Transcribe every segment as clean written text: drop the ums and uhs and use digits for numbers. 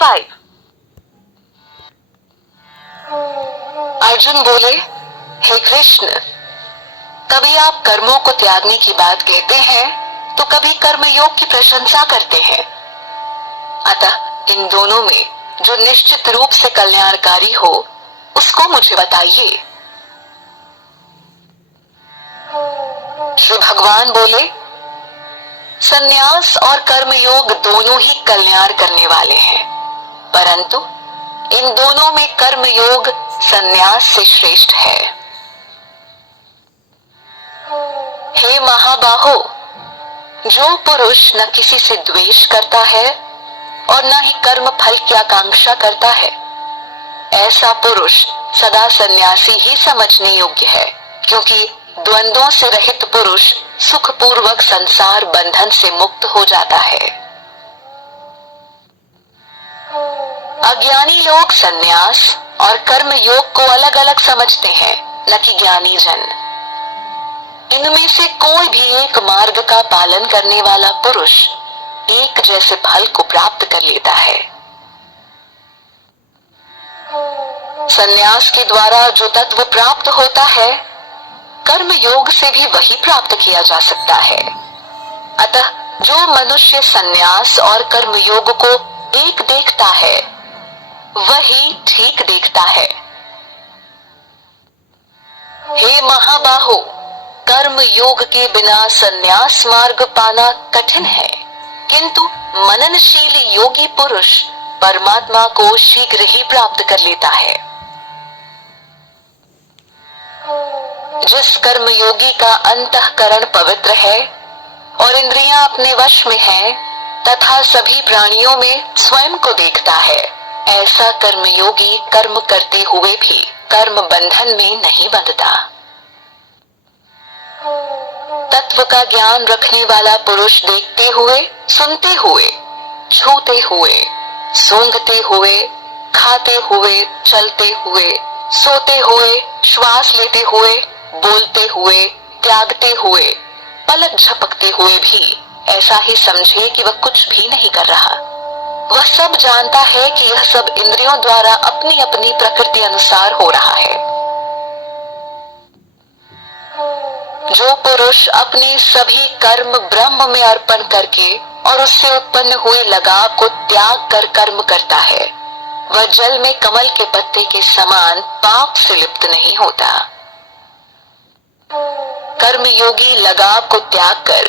5। अर्जुन बोले, हे कृष्ण, कभी आप कर्मों को त्यागने की बात कहते हैं तो कभी कर्मयोग की प्रशंसा करते हैं। अतः इन दोनों में जो निश्चित रूप से कल्याणकारी हो उसको मुझे बताइए। श्री भगवान बोले, संन्यास और कर्मयोग दोनों ही कल्याण करने वाले हैं, परंतु इन दोनों में कर्मयोग संन्यास से श्रेष्ठ है। हे महाबाहो, जो पुरुष न किसी से द्वेष करता है और न ही कर्म फल की आकांक्षा करता है, ऐसा पुरुष सदा सन्यासी ही समझने योग्य है, क्योंकि द्वंद्वों से रहित पुरुष सुखपूर्वक संसार बंधन से मुक्त हो जाता है। अज्ञानी लोग संन्यास और कर्म योग को अलग अलग समझते हैं, न कि ज्ञानी जन। इनमें से कोई भी एक मार्ग का पालन करने वाला पुरुष एक जैसे फल को प्राप्त कर लेता है। संन्यास के द्वारा जो तत्व प्राप्त होता है, कर्म योग से भी वही प्राप्त किया जा सकता है। अतः जो मनुष्य संन्यास और कर्म योग को एक देखता है वही ठीक देखता है। हे महाबाहो, कर्म योग के बिना संन्यास मार्ग पाना कठिन है, किंतु मननशील योगी पुरुष परमात्मा को शीघ्र ही प्राप्त कर लेता है। जिस कर्म योगी का अंतःकरण पवित्र है और इंद्रियां अपने वश में हैं, तथा सभी प्राणियों में स्वयं को देखता है, ऐसा कर्मयोगी कर्म करते हुए भी कर्म बंधन में नहीं बंधता। तत्व का ज्ञान रखने वाला पुरुष देखते हुए, सुनते हुए, छूते हुए, सूंघते हुए, खाते हुए, चलते हुए, सोते हुए, श्वास लेते हुए, बोलते हुए, त्यागते हुए, पलक झपकते हुए भी ऐसा ही समझे कि वह कुछ भी नहीं कर रहा। वह सब जानता है कि यह सब इंद्रियों द्वारा अपनी अपनी प्रकृति अनुसार हो रहा है। जो पुरुष अपने सभी कर्म ब्रह्म में अर्पण करके और उससे उत्पन्न हुए लगाव को त्याग कर कर्म करता है, वह जल में कमल के पत्ते के समान पाप से लिप्त नहीं होता। कर्म योगी लगाव को त्याग कर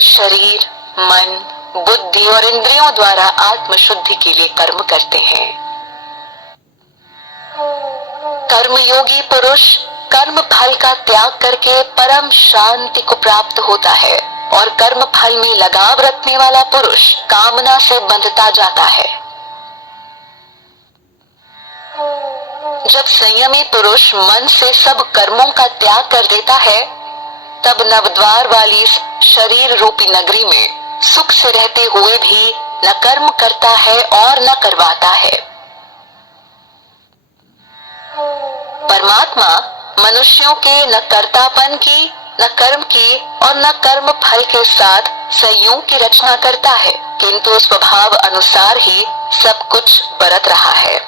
शरीर, मन, बुद्धि और इंद्रियों द्वारा आत्म शुद्धि के लिए कर्म करते हैं। कर्म योगी पुरुष कर्म फल का त्याग करके परम शांति को प्राप्त होता है, और कर्म फल में लगाव रखने वाला पुरुष कामना से बंधता जाता है। जब संयमी पुरुष मन से सब कर्मों का त्याग कर देता है, तब नवद्वार वाली इस शरीर रूपी नगरी में सुख से रहते हुए भी न कर्म करता है और न करवाता है। परमात्मा मनुष्यों के न कर्तापन की, न कर्म की और न कर्म फल के साथ संयोग की रचना करता है, किंतु स्वभाव अनुसार ही सब कुछ बरत रहा है।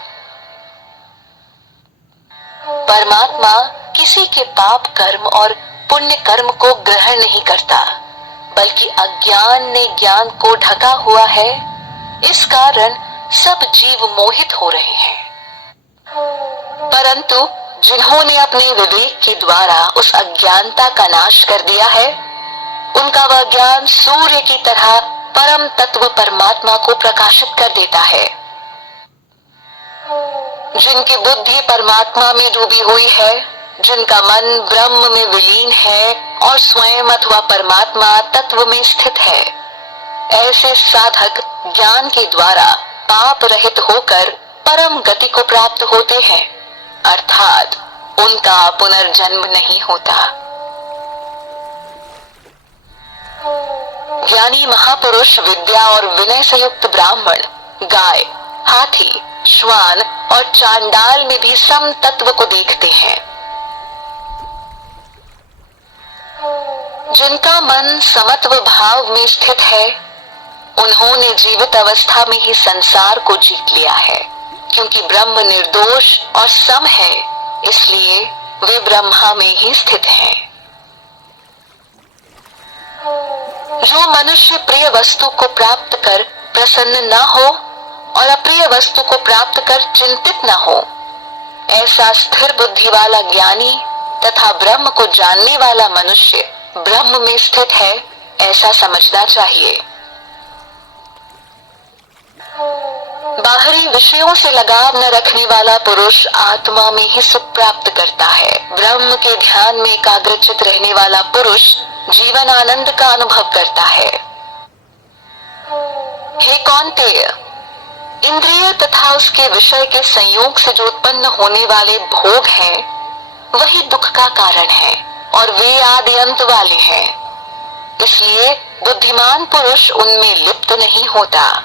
परमात्मा किसी के पाप कर्म और पुण्य कर्म को ग्रहण नहीं करता, बल्कि अज्ञान ने ज्ञान को ढका हुआ है। इस कारण सब जीव मोहित हो रहे हैं। परंतु जिन्होंने अपने विवेक के द्वारा उस अज्ञानता का नाश कर दिया है, उनका वह ज्ञान सूर्य की तरह परम तत्व परमात्मा को प्रकाशित कर देता है। जिनकी बुद्धि परमात्मा में डूबी हुई है, जिनका मन ब्रह्म में विलीन है और स्वयं अथवा परमात्मा तत्व में स्थित है, ऐसे साधक ज्ञान के द्वारा पाप रहित होकर परम गति को प्राप्त होते हैं, अर्थात उनका पुनर्जन्म नहीं होता। ज्ञानी महापुरुष विद्या और विनय से युक्त ब्राह्मण, गाय, हाथी, श्वान और चांडाल में भी सम तत्व को देखते हैं। जिनका मन समत्व भाव में स्थित है, उन्होंने जीवित अवस्था में ही संसार को जीत लिया है। क्योंकि ब्रह्म निर्दोष और सम है, इसलिए वे ब्रह्मा में ही स्थित हैं। जो मनुष्य प्रिय वस्तु को प्राप्त कर प्रसन्न न हो और अप्रिय वस्तु को प्राप्त कर चिंतित न हो, ऐसा स्थिर बुद्धि वाला ज्ञानी तथा ब्रह्म को जानने वाला मनुष्य ब्रह्म में स्थित है, ऐसा समझना चाहिए। बाहरी विषयों से लगाव न रखने वाला पुरुष आत्मा में ही सुख प्राप्त करता है। ब्रह्म के ध्यान में एकाग्रचित रहने वाला पुरुष जीवन आनंद का अनुभव करता है। हे कौन्तेय, इंद्रिय तथा उसके विषय के संयोग से जो उत्पन्न होने वाले भोग हैं, वही दुख का कारण है और वे आदि अंत वाले हैं। इसलिए बुद्धिमान पुरुष उनमें लिप्त नहीं होता।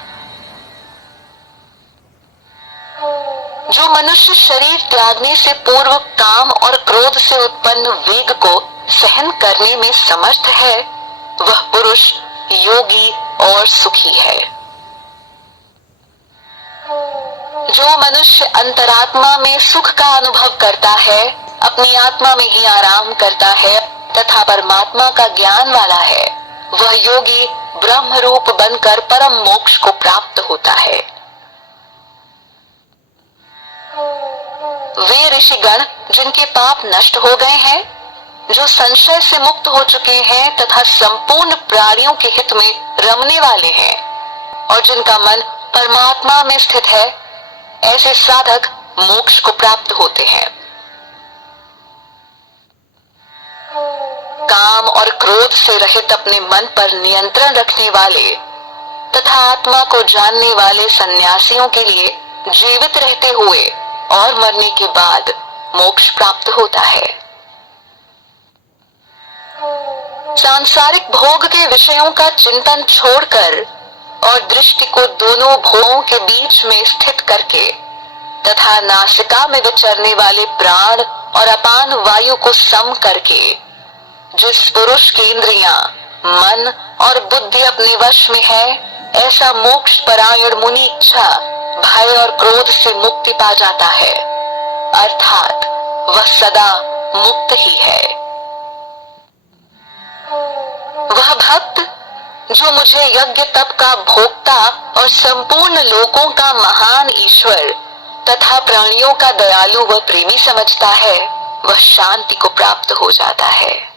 जो मनुष्य शरीर त्यागने से पूर्व काम और क्रोध से उत्पन्न वेग को सहन करने में समर्थ है, वह पुरुष योगी और सुखी है। जो मनुष्य अंतरात्मा में सुख का अनुभव करता है, अपनी आत्मा में ही आराम करता है तथा परमात्मा का ज्ञान वाला है, वह योगी ब्रह्म रूप बनकर परम मोक्ष को प्राप्त होता है। वे ऋषिगण जिनके पाप नष्ट हो गए हैं, जो संशय से मुक्त हो चुके हैं तथा संपूर्ण प्राणियों के हित में रमने वाले हैं और जिनका मन परमात्मा में स्थित है, ऐसे साधक मोक्ष को प्राप्त होते हैं। काम और क्रोध से रहित अपने मन पर नियंत्रण रखने वाले तथा आत्मा को जानने वाले सन्यासियों के लिए जीवित रहते हुए और मरने के बाद मोक्ष प्राप्त होता है। सांसारिक भोग के विषयों का चिंतन छोड़कर और दृष्टि को दोनों भोगों के बीच में स्थित करके तथा नासिका में विचरने वाले प्राण और अपान वायु को सम करके जिस पुरुष की इंद्रियां, मन और बुद्धि अपने वश में है, ऐसा मोक्ष परायण मुनि इच्छा, भय और क्रोध से मुक्ति पा जाता है, अर्थात वह सदा मुक्त ही है। वह भक्त जो मुझे यज्ञ तप का भोक्ता और संपूर्ण लोकों का महान ईश्वर तथा प्राणियों का दयालु व प्रेमी समझता है, वह शांति को प्राप्त हो जाता है।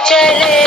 चले